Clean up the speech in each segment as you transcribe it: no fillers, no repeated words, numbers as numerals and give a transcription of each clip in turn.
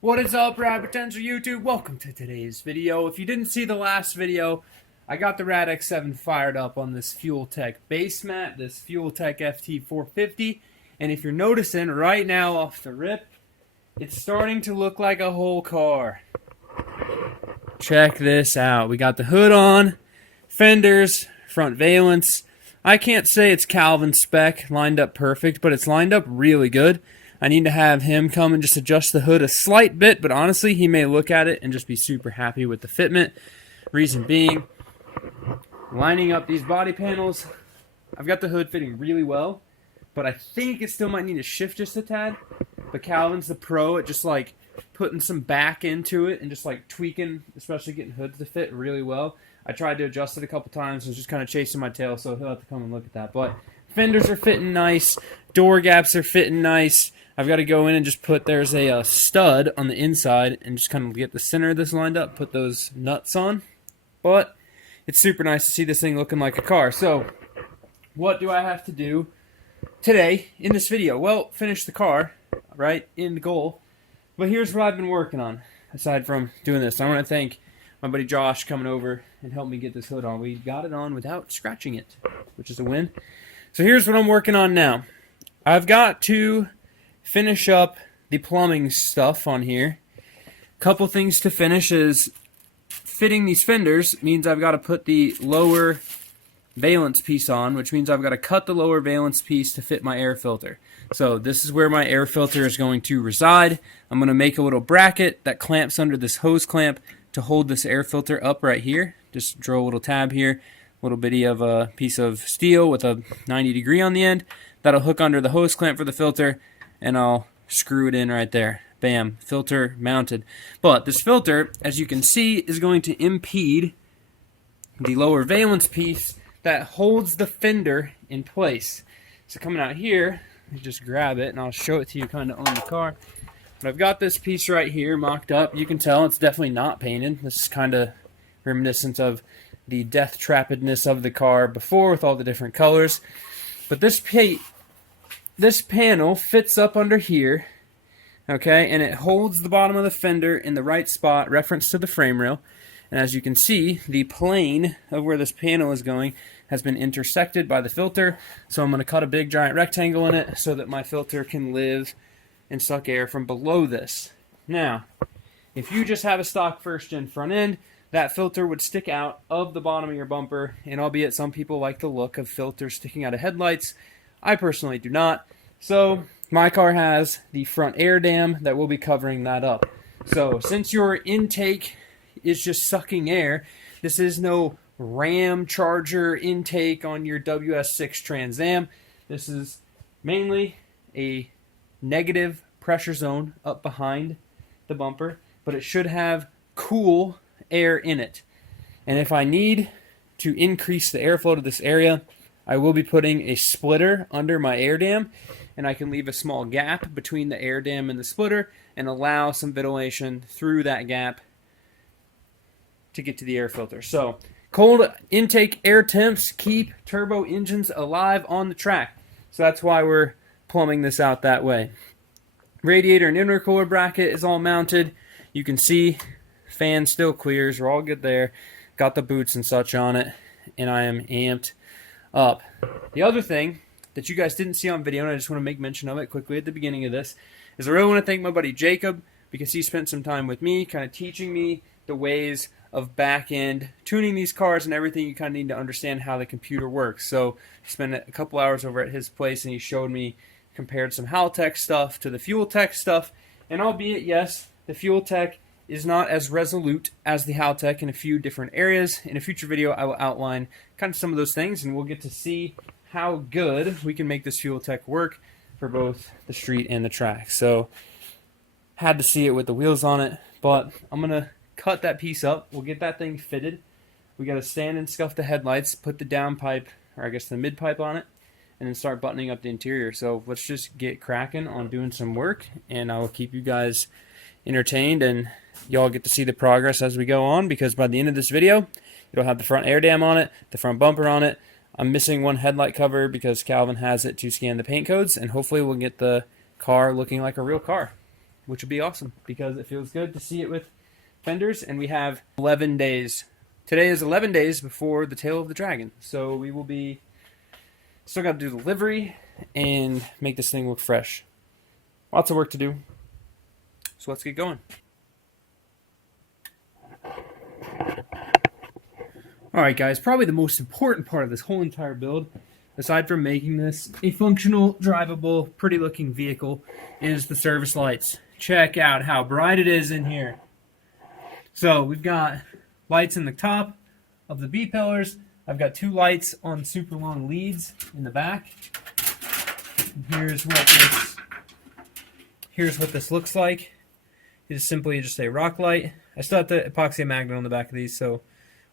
What is up, Rad Potential YouTube? Welcome to today's video. If you didn't see the last video, I got the RADX7 fired up on this Fuel Tech base mat, this Fuel Tech FT450. And if you're noticing right now off the rip, it's starting to look like a whole car. Check this out. We got the hood on, fenders, front valence. I can't say it's Calvin spec lined up perfect, but it's lined up really good. I need to have him come and just adjust the hood a slight bit, but honestly, he may look at it and just be super happy with the fitment. Reason being, lining up these body panels, I've got the hood fitting really well, but I think it still might need to shift just a tad. But Calvin's the pro at just like putting some back into it and just like tweaking, especially getting hoods to fit really well. I tried to adjust it a couple times and was just kind of chasing my tail, so he'll have to come and look at that. But fenders are fitting nice, door gaps are fitting nice. I've got to go in and just put, there's a stud on the inside and just kind of get the center of this lined up, put those nuts on. But it's super nice to see this thing looking like a car. So what do I have to do today in this video? Well, finish the car, right, in the goal. But here's what I've been working on aside from doing this. I want to thank my buddy Josh coming over and helped me get this hood on. We got it on without scratching it, which is a win. So here's what I'm working on now. I've got to finish up the plumbing stuff on here. Couple things to finish is fitting these fenders means I've got to put the lower valence piece on, which means I've got to cut the lower valence piece to fit my air filter. So this is where my air filter is going to reside. I'm going to make a little bracket that clamps under this hose clamp to hold this air filter up right here. Just drill a little tab here, a little bitty of a piece of steel with a 90 degree on the end. That'll hook under the hose clamp for the filter, and I'll screw it in right there. Bam, filter mounted. But this filter, as you can see, is going to impede the lower valence piece that holds the fender in place. So coming out here, you just grab it, and I'll show it to you kind of on the car. But I've got this piece right here mocked up. You can tell it's definitely not painted. This is kind of reminiscent of the death trappedness of the car before with all the different colors. But this panel fits up under here, okay, and it holds the bottom of the fender in the right spot, reference to the frame rail. And as you can see, the plane of where this panel is going has been intersected by the filter. So I'm going to cut a big giant rectangle in it so that my filter can live and suck air from below this. Now, if you just have a stock first-gen front end, that filter would stick out of the bottom of your bumper, and albeit some people like the look of filters sticking out of headlights, I personally do not. So my car has the front air dam that will be covering that up. So since your intake is just sucking air, this is no Ram Charger intake on your WS6 Trans Am. This is mainly a negative pressure zone up behind the bumper, but it should have cool air in it. And if I need to increase the airflow to this area, I will be putting a splitter under my air dam, and I can leave a small gap between the air dam and the splitter and allow some ventilation through that gap to get to the air filter. So cold intake air temps keep turbo engines alive on the track. So that's why we're plumbing this out that way. Radiator and intercooler bracket is all mounted. You can see fan still clears. We're all good there. Got the boots and such on it, and I am amped up. The other thing that you guys didn't see on video, and I just want to make mention of it quickly at the beginning of this, is I really want to thank my buddy Jacob, because he spent some time with me kind of teaching me the ways of back-end tuning these cars and everything. You kind of need to understand how the computer works. So I spent a couple hours over at his place, and he showed me, compared some Haltech stuff to the Fuel Tech stuff. And albeit, yes, the Fuel Tech is not as resolute as the Haltech in a few different areas. In a future video, I will outline kind of some of those things, and we'll get to see how good we can make this Fuel Tech work for both the street and the track. So, had to see it with the wheels on it, but I'm going to cut that piece up. We'll get that thing fitted. We got to stand and scuff the headlights, put the downpipe, or I guess the mid pipe on it, and then start buttoning up the interior. So let's just get cracking on doing some work, and I will keep you guys entertained, and y'all get to see the progress as we go on, because by the end of this video, it'll have the front air dam on it, the front bumper on it. I'm missing one headlight cover because Calvin has it to scan the paint codes, and hopefully we'll get the car looking like a real car. which would be awesome because it feels good to see it with fenders. And we have 11 days. Today is 11 days before the Tail of the Dragon, so we will be still got to do the livery and make this thing look fresh. Lots of work to do, so let's get going. Alright guys, probably the most important part of this whole entire build, aside from making this a functional, drivable, pretty looking vehicle, is the service lights. Check out how bright it is in here. So we've got lights in the top of the B-pillars. I've got 2 lights on super long leads in the back. And here's what this looks like. It is simply just a rock light. I still have to epoxy a magnet on the back of these, so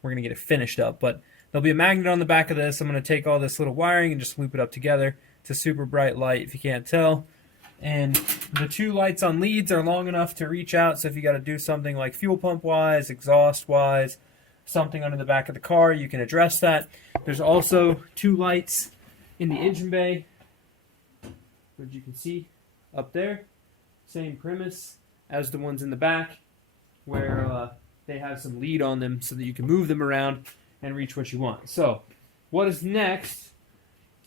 we're going to get it finished up. But there'll be a magnet on the back of this. I'm going to take all this little wiring and just loop it up together. It's a super bright light, if you can't tell. And the 2 lights on leads are long enough to reach out, so if you got to do something like fuel pump wise, exhaust wise, something under the back of the car, you can address that. There's also 2 lights in the engine bay, which you can see up there. Same premise as the ones in the back, where they have some lead on them so that you can move them around and reach what you want. So what is next,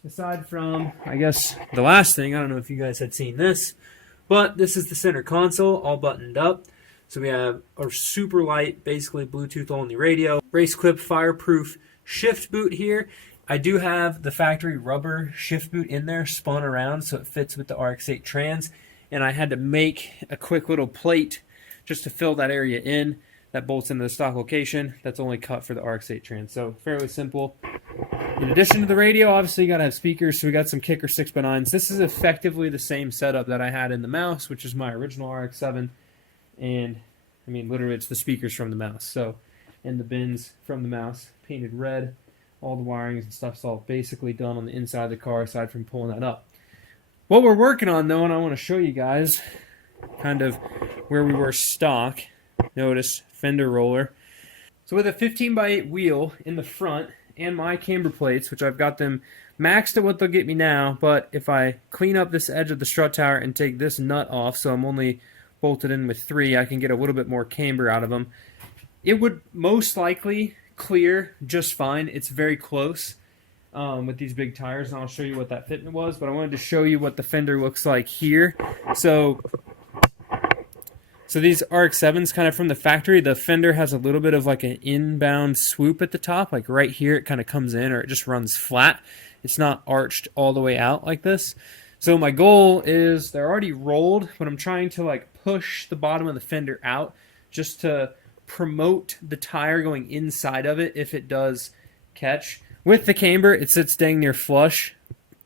aside from, I guess, the last thing? I don't know if you guys had seen this, but this is the center console all buttoned up. So we have a super light, basically Bluetooth only radio, race clip fireproof shift boot here. I do have the factory rubber shift boot in there spun around so it fits with the RX8 trans, and I had to make a quick little plate just to fill that area in. That bolts into the stock location. That's only cut for the RX8 trans, so fairly simple. In addition to the radio, obviously you gotta have speakers, so we got some Kicker 6x9s. This is effectively the same setup that I had in the mouse, which is my original RX7, and I mean literally it's the speakers from the mouse. So, and the bins from the mouse, painted red. All the wirings and stuff's all basically done on the inside of the car, aside from pulling that up. What we're working on though, and I want to show you guys kind of where we were stock. Notice fender roller. So with a 15x8 wheel in the front and my camber plates, which I've got them maxed at what they'll get me now, but if I clean up this edge of the strut tower and take this nut off, so I'm only bolted in with 3, I can get a little bit more camber out of them. It would most likely clear just fine. It's very close with these big tires, and I'll show you what that fitment was, but I wanted to show you what the fender looks like here. So these RX7s kind of from the factory, the fender has a little bit of like an inbound swoop at the top, like right here it kind of comes in, or it just runs flat. It's not arched all the way out like this. So my goal is, they're already rolled, but I'm trying to like push the bottom of the fender out just to promote the tire going inside of it if it does catch. With the camber, it sits dang near flush,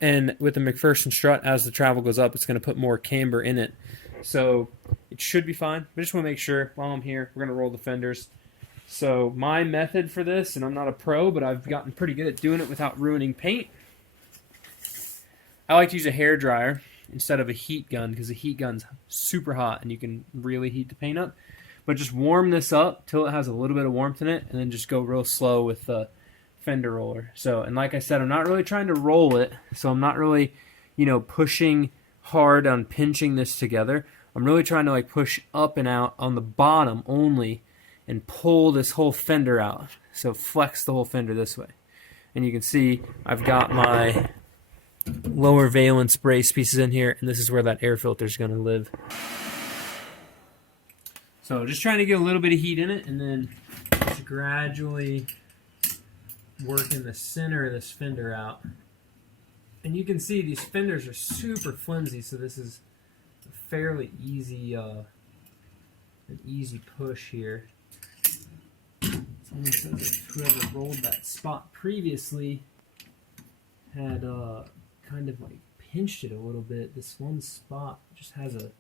and with the McPherson strut, as the travel goes up, it's going to put more camber in it. So it should be fine. I just want to make sure while I'm here, we're going to roll the fenders. So my method for this, and I'm not a pro, but I've gotten pretty good at doing it without ruining paint. I like to use a hair dryer instead of a heat gun, because a heat gun's super hot and you can really heat the paint up. But just warm this up till it has a little bit of warmth in it, and then just go real slow with the fender roller. So, and like I said, I'm not really trying to roll it, so I'm not really, pushing hard on pinching this together. I'm really trying to like push up and out on the bottom only and pull this whole fender out. So flex the whole fender this way. And you can see I've got my lower valence brace pieces in here, and this is where that air filter is going to live. So just trying to get a little bit of heat in it, and then just gradually working the center of this fender out. And you can see these fenders are super flimsy, so this is a fairly easy, an easy push here. It's almost as if whoever rolled that spot previously had kind of like pinched it a little bit. This one spot just has a,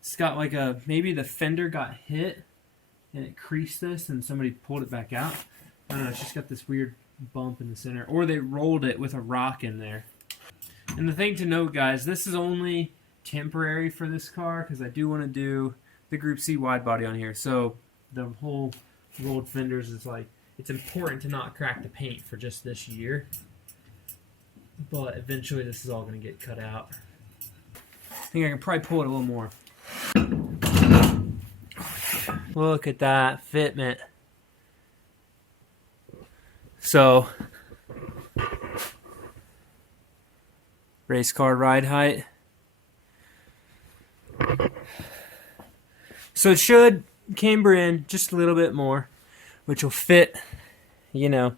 it's got like a, maybe the fender got hit and it creased this and somebody pulled it back out. I don't know, it's just got this weird bump in the center, or they rolled it with a rock in there. And the thing to note, guys, this is only temporary for this car, because I do want to do the Group C wide body on here. So the whole rolled fenders is like, it's important to not crack the paint for just this year, but eventually this is all going to get cut out. I think I can probably pull it a little more. Look at that fitment. So, race car ride height. So it should camber in just a little bit more, which will fit, you know,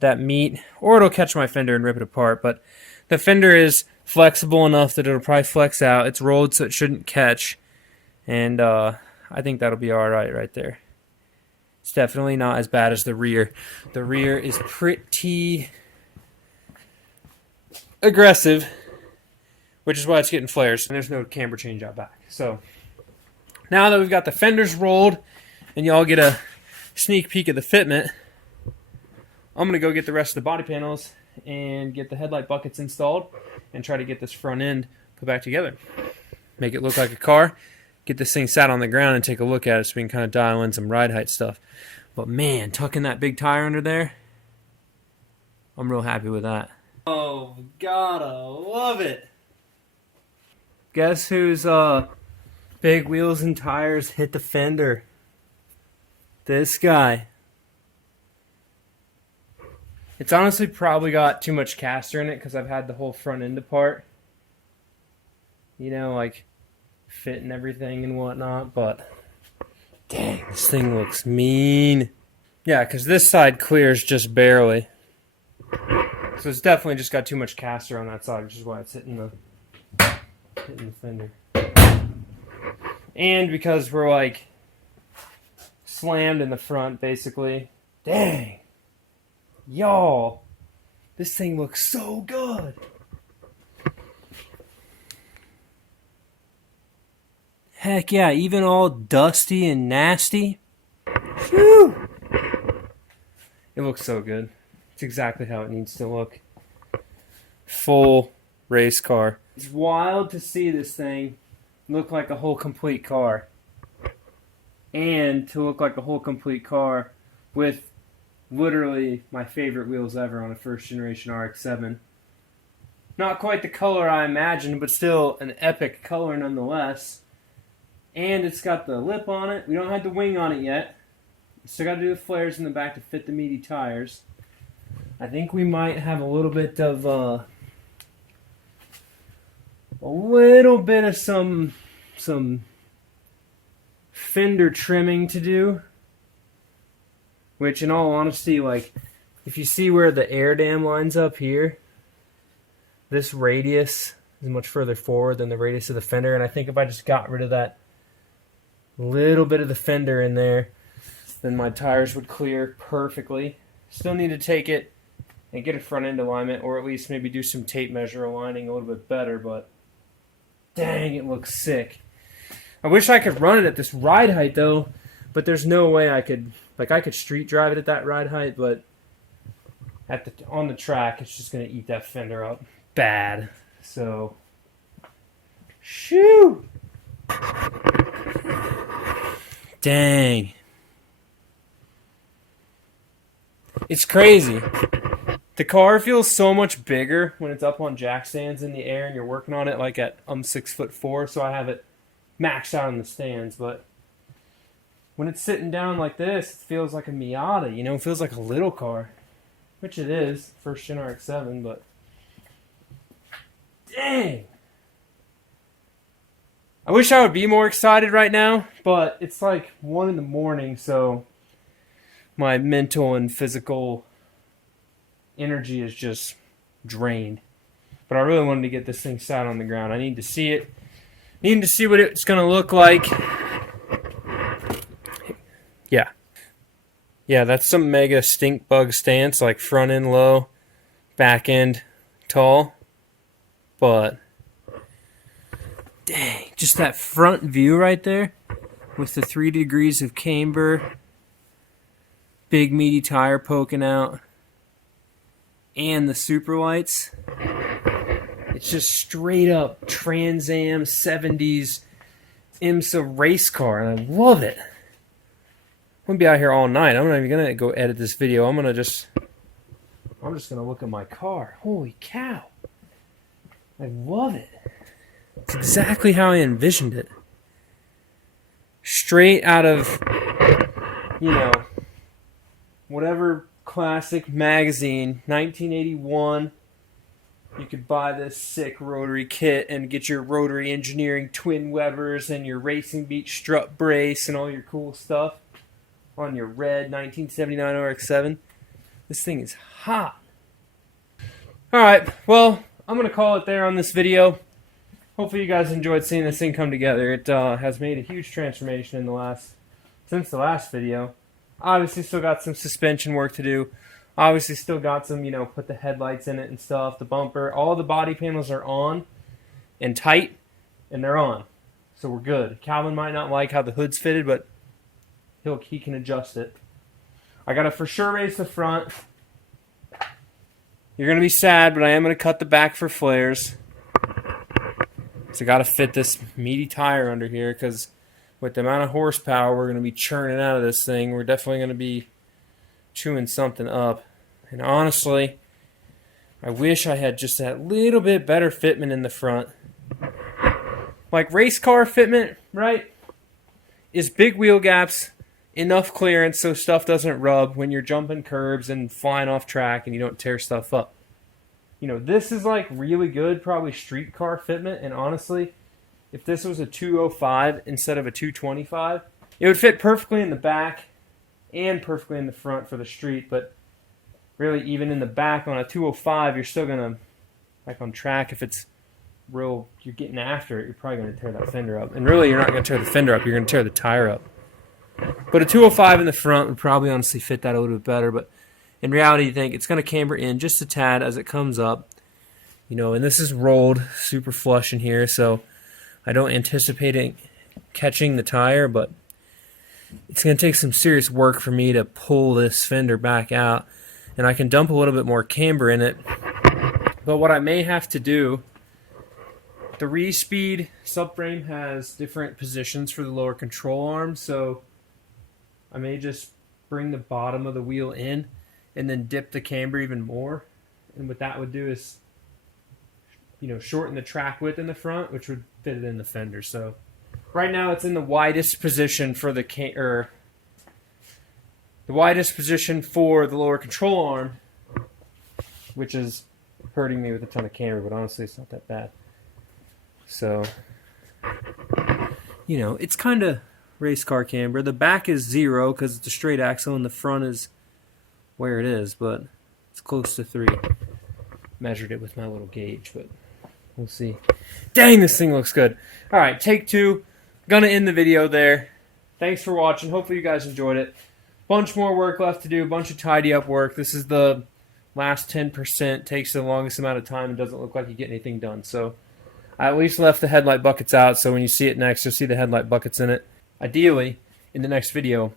that meat, or it'll catch my fender and rip it apart. But the fender is flexible enough that it'll probably flex out. It's rolled so it shouldn't catch, and I think that'll be all right there. It's definitely not as bad as the rear. The rear is pretty aggressive, which is why it's getting flares, and there's no camber change out back. So now that we've got the fenders rolled and y'all get a sneak peek of the fitment, I'm going to go get the rest of the body panels and get the headlight buckets installed and try to get this front end put back together. Make it look like a car. Get this thing sat on the ground and take a look at it so we can kind of dial in some ride height stuff. But man, tucking that big tire under there, I'm real happy with that. Oh, gotta love it. Guess whose big wheels and tires hit the fender? This guy. It's honestly probably got too much caster in it because I've had the whole front end apart. You know, like fit and everything and whatnot, but dang, this thing looks mean. Yeah, because this side clears just barely. So it's definitely just got too much caster on that side, which is why it's hitting the fender. And because we're like slammed in the front, basically. Dang. Y'all, this thing looks so good. Heck yeah, even all dusty and nasty. Whew. It looks so good. It's exactly how it needs to look. Full race car. It's wild to see this thing look like a whole complete car. And to look like a whole complete car with literally my favorite wheels ever on a first generation RX7. Not quite the color I imagined, but still an epic color nonetheless. And it's got the lip on it. We don't have the wing on it yet. Still got to do the flares in the back to fit the meaty tires. I think we might have a little bit of some fender trimming to do. Which, in all honesty, like, if you see where the air dam lines up here, this radius is much further forward than the radius of the fender. And I think if I just got rid of that little bit of the fender in there, then my tires would clear perfectly. Still need to take it and get a front end alignment, or at least maybe do some tape measure aligning a little bit better, but dang, it looks sick. I wish I could run it at this ride height though, but there's no way I could, like, I could street drive it at that ride height, but on the track it's just gonna eat that fender up bad. So shoo. Dang. It's crazy. The car feels so much bigger when it's up on jack stands in the air and you're working on it like at 6'4", so I have it maxed out in the stands, but when it's sitting down like this, it feels like a Miata, you know, it feels like a little car, which it is, first gen RX7, but dang. I wish I would be more excited right now, but it's like 1 in the morning, so my mental and physical energy is just drained. But I really wanted to get this thing sat on the ground. I need to see it. Need to see what it's going to look like. Yeah. Yeah, that's some mega stink bug stance, like front end low, back end tall. But dang, just that front view right there with the 3 degrees of camber, big meaty tire poking out, and the super lights. It's just straight up Trans Am 70s IMSA race car, and I love it. I'm gonna be out here all night. I'm not even gonna go edit this video. I'm just gonna look at my car. Holy cow. I love it. It's exactly how I envisioned it. straight out of, you know, whatever classic magazine, 1981. You could buy this sick rotary kit and get your rotary engineering twin Webers and your Racing Beat strut brace and all your cool stuff on your red 1979 RX7. This thing is hot. Alright, well, I'm going to call it there on this video. Hopefully you guys enjoyed seeing this thing come together. It has made a huge transformation since the last video. Obviously still got some suspension work to do. Obviously still got some, put the headlights in it and stuff, the bumper. All the body panels are on and tight, and they're on. So we're good. Calvin might not like how the hood's fitted, but he can adjust it. I got to for sure raise the front. You're going to be sad, but I am going to cut the back for flares. So I got to fit this meaty tire under here, because with the amount of horsepower we're going to be churning out of this thing, we're definitely going to be chewing something up. And honestly, I wish I had just that little bit better fitment in the front. Like race car fitment, right? Is big wheel gaps, enough clearance so stuff doesn't rub when you're jumping curbs and flying off track and you don't tear stuff up. This is like really good, probably street car fitment. And honestly, if this was a 205 instead of a 225, it would fit perfectly in the back and perfectly in the front for the street. But really, even in the back on a 205, you're still going to, like on track, if it's real, you're getting after it, you're probably going to tear that fender up. And really, you're not going to tear the fender up, you're going to tear the tire up. But a 205 in the front would probably honestly fit that a little bit better. But in reality, you think it's going to camber in just a tad as it comes up. And this is rolled super flush in here, so I don't anticipate it catching the tire, but it's going to take some serious work for me to pull this fender back out. And I can dump a little bit more camber in it. But what I may have to do, the Re-Speed subframe has different positions for the lower control arm, so I may just bring the bottom of the wheel in and then dip the camber even more. And what that would do is, shorten the track width in the front, which would fit it in the fender. So right now it's in the widest position for the widest position for the lower control arm, which is hurting me with a ton of camber, but honestly it's not that bad. So, it's kind of race car camber. The back is 0 because it's a straight axle, and the front is where it is, but it's close to 3. Measured it with my little gauge, but we'll see. Dang, this thing looks good. Alright, take 2. Gonna end the video there. Thanks for watching. Hopefully you guys enjoyed it. Bunch more work left to do. Bunch of tidy up work. This is the last 10%. Takes the longest amount of time and doesn't look like you get anything done. So I at least left the headlight buckets out, so when you see it next, you'll see the headlight buckets in it. Ideally, in the next video,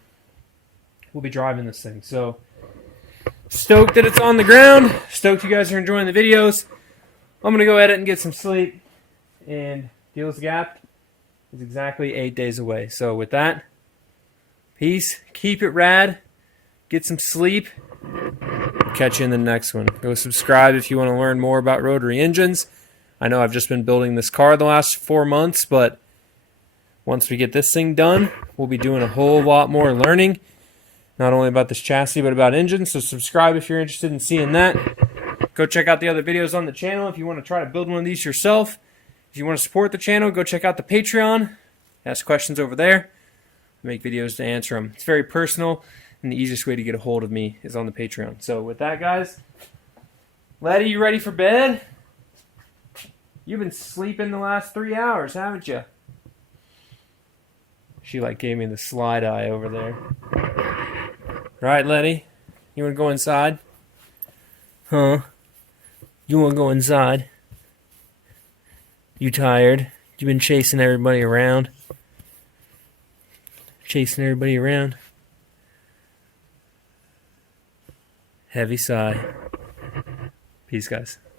we'll be driving this thing. So stoked that it's on the ground. Stoked you guys are enjoying the videos. I'm going to go edit and get some sleep. And Deals Gap is exactly 8 days away. So with that, peace. Keep it rad. Get some sleep. Catch you in the next one. Go subscribe if you want to learn more about rotary engines. I know I've just been building this car the last 4 months, but once we get this thing done, we'll be doing a whole lot more learning. Not only about this chassis, but about engines. So subscribe if you're interested in seeing that. Go check out the other videos on the channel if you want to try to build one of these yourself. If you want to support the channel, go check out the Patreon. Ask questions over there. I make videos to answer them. It's very personal, and the easiest way to get a hold of me is on the Patreon. So with that, guys, Letty, you ready for bed? You've been sleeping the last 3 hours, haven't you? She gave me the slide eye over there. Right, Letty? You want to go inside? Huh? You want to go inside? You tired? You been chasing everybody around? Chasing everybody around? Heavy sigh. Peace, guys.